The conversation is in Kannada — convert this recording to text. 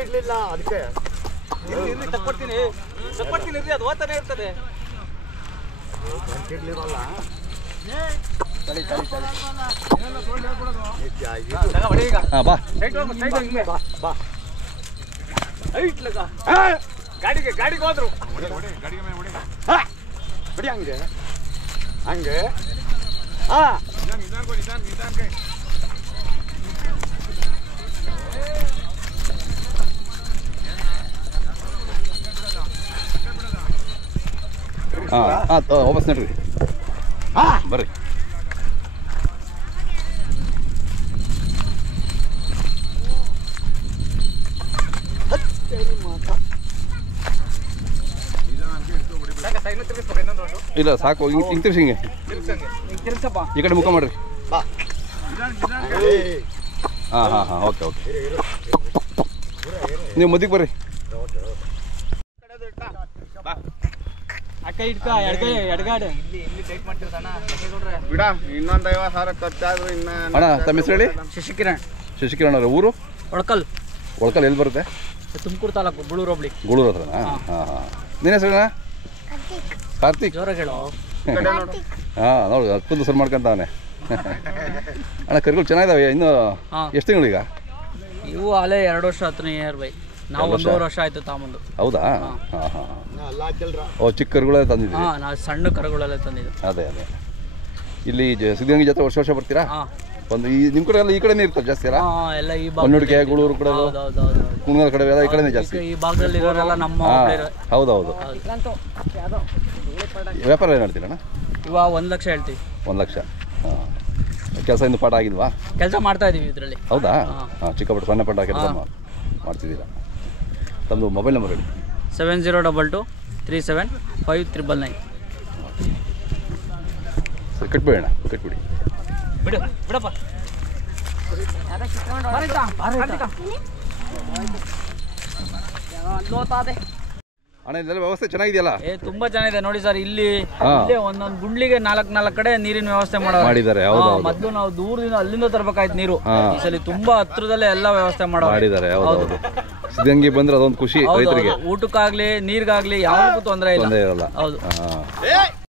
ಇರ್ಲಿಲ್ಲ ಅದಕ್ಕೆ ತಕ್ಕೊಡ್ತೀನಿ ಅದು ಓದ್ತಾನೆ ಇರ್ತದೆ. ಗಾಡಿಗೆ ಹೋದ್ರು ಬಿಡಿ ಹಂಗೆ ಹಂಗೆ ವಾಪಸ್ ನಡ್ರಿ ಬರ್ರಿ. ಇಲ್ಲ ಸಾಕು, ಹಿಂಗೆ ತಿರ್ಸಿ, ಹಿಂಗೆ ಈ ಕಡೆ ಮುಖ ಮಾಡ್ರಿ. ಹಾಂ ಓಕೆ ನೀವು ಮದ್ದಿಗೆ ಬರ್ರಿ. ಬಿಡ ಇನ್ನೊಂದು 50,000 ಖರ್ಚಾದ್ರು ಇನ್ನ. ಅಣ್ಣ ತಮ್ಮ ಹೆಸರು ಹೇಳಿ? ಶಶಿಕಿರಣ್ ಅವ್ರ ಊರು? ಒಳಕಲ್ ಎಲ್ಲಿ ಬರುತ್ತೆ? ತುಮಕೂರು ತಾಲೂಕು ಗೂಳೂರು ಹೋಬಳಿ. ಗೂಳೂರು ಹತ್ರನಾ? ಹಾಂ. ನಿನ್ನ ಹೆಸರು ಅಣ್ಣ? ಕಾರ್ತಿಕ್. ಹಾಂ ನೋಡಿ ಅದ್ಕೊಂದು ಸರ್ ಮಾಡ್ಕೊಂತಾವನೆ. ಅಣ್ಣ ಕರಿಗಳು ಚೆನ್ನಾಗಿದ್ದಾವೆ. ಇನ್ನು ಎಷ್ಟು ತಿಂಗಳೀಗ? ಇವು ಅಲ್ಲೇ 2 ವರ್ಷ ಹತ್ರ ಬೈ. ನಾವು 1.5 ವರ್ಷ ಆಯ್ತು ತಾಮಂದು. ಹೌದಾ? ಓ ಚಿಕ್ಕ ಕರುಗಳೇ ತಂದಿದ್ದೀವಿ. ನಾವು ಸಣ್ಣ ಕರುಗಳೆಲ್ಲ ತಂದಿದ್ದು. ಅದೇ ಇಲ್ಲಿ ಸಿದ್ಧಗಂಗೆ ಜಾತ್ರೆ ವರ್ಷ ಬರ್ತೀರಾ? ಒಂದು ನಿಮ್ಮ ಕಡೆ ಎಲ್ಲ ಈ ಕಡೆನೇ ಇರ್ತದೆ ಜಾಸ್ತಿ ಅಲ್ಲ? ಎಲ್ಲ ಈ ಹೊನ್ನೂಡಿಕೆ ಗೂಳೂರು ಕಡೆ ಕುಣಗಲ್ ಕಡೆ ಎಲ್ಲ ಈ ಕಡೆನೇ ಜಾಸ್ತಿ. ಈ ಭಾಗದಲ್ಲಿ ಇರೋರೆಲ್ಲ ನಮ್ಮ. ಹೌದೌದು. ವ್ಯಾಪಾರ ಏನು ಹೇಳ್ತೀರಣ್ಣ? ಇವಾಗ 1 ಲಕ್ಷ ಹೇಳ್ತೀವಿ. 1 ಲಕ್ಷ. ಹಾಂ. ಕೆಲಸ ಇನ್ನು ಪಾಠ ಆಗಿಲ್ವಾ? ಕೆಲಸ ಮಾಡ್ತಾ ಇದೀವಿ ಇದರಲ್ಲಿ. ಹೌದಾ? ಹಾಂ. ಚಿಕ್ಕ ಪುಟ್ಟ ಸಣ್ಣ ಪುಟ್ಟ ಕೆಲಸ ಮಾಡ್ತಿದ್ದೀರಾ? ತಮ್ಮದು ಮೊಬೈಲ್ ನಂಬರ್ ಹೇಳಿ. 7022375999. ಸರಿ ಕಟ್ಬಿಡೋಣ, ಕಟ್ಬಿಡಿ. ಬಿಡಪ್ಪ. ಅಣ್ಣ ಇದೆಲ್ಲ ವ್ಯವಸ್ಥೆ ಚೆನ್ನಾಗಿದೆಯಲ್ಲ? ತುಂಬಾ ಚೆನ್ನಾಗಿದೆ ನೋಡಿ ಸರ್. ಇಲ್ಲಿ ಒಂದೊಂದು ಗುಂಡ್ಲಿಗೆ 4 ಕಡೆ ನೀರಿನ ವ್ಯವಸ್ಥೆ ಮಾಡಿದ್ದಾರೆ. ಮೊದಲು ನಾವು ದೂರದಿಂದ ಅಲ್ಲಿಂದ ತರಬೇಕಾಯ್ತು ನೀರು. ಈ ಸಲ ತುಂಬಾ ಹತ್ರದಲ್ಲೇ ಎಲ್ಲ ವ್ಯವಸ್ಥೆ ಮಾಡಿದ್ದಾರೆ. ಹೌದು. ಸಿದ್ಧಗಂಗೆ ಬಂದ್ರೆ ಅದೊಂದು ಖುಷಿ ರೈತರಿಗೆ. ಊಟಕ್ಕಾಗ್ಲಿ ನೀರಿಗಾಗ್ಲಿ ಯಾವ್ದಕ್ಕೂ ತೊಂದರೆ ಇಲ್ಲ. ಹೌದು.